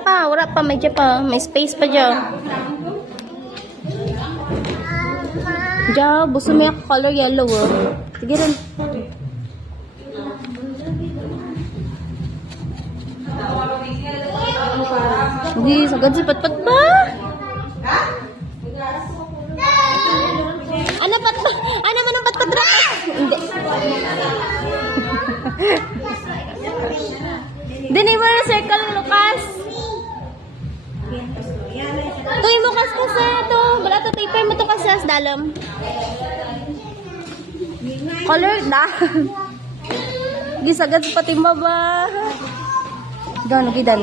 wala pa, may dyan pa, may space pa dyan. Diyan, gusto mo yung color yellow, oh. Sige rin. Hindi, sagad si Patpat ba? Ano Patpat? Ano man ang Patpat ra? Hindi. Dini mo na circle, Lucas. Tuy mo kas to. Wala to paper mo to kasas dalam. Color da. Gisagad sa patimba ba? Gano gidan.